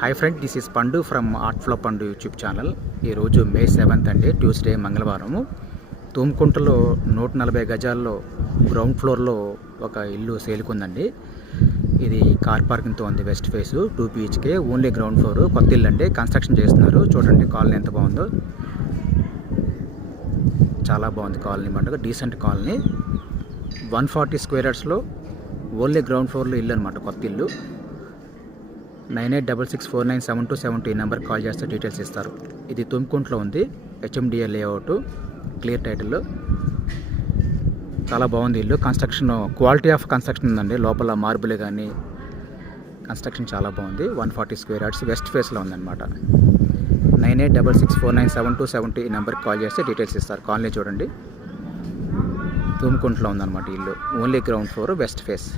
Hi friend, this is పండు from art flow పండు YouTube channel. ఈరోజు May 7th అండి, ట్యూస్డే, మంగళవారము. తూముకుంటలో 140 గజాల్లో గ్రౌండ్ ఫ్లోర్లో ఒక ఇల్లు సేలుకుందండి. ఇది కార్ పార్కింగ్తో ఉంది. West face 2 BHK, only ground floor. కొత్త ఇల్లు అండి, కన్స్ట్రక్షన్ చేస్తున్నారు. చూడండి కాలనీ ఎంత బాగుందో, చాలా బాగుంది కాలనీ మాట. Decent colony. 140 స్క్వేర్ యార్డ్స్లో ఓన్లీ గ్రౌండ్ ఫ్లోర్లో ఇల్లు అనమాట, కొత్త ఇల్లు. 9866497272 ఈ నెంబర్కి కాల్ చేస్తే డీటెయిల్స్ ఇస్తారు. ఇది తుమ్కుంట్లో ఉంది, HMDA లేఅవుట్, క్లియర్ టైటిల్. చాలా బాగుంది ఇల్లు. కన్స్ట్రక్షన్ క్వాలిటీ ఆఫ్ కన్స్ట్రక్షన్ ఉందండి. లోపల మార్బులే కానీ కన్స్ట్రక్షన్ చాలా బాగుంది. 140 స్క్వేర్ యార్డ్స్ వెస్ట్ ఫేస్లో ఉందన్నమాట. 9866497272 ఈ నెంబర్కి కాల్ చేస్తే డీటెయిల్స్ ఇస్తారు. కాలనీ చూడండి, తుమ్కుంట్లో ఉందన్నమాట ఇల్లు. Only ground floor, west face.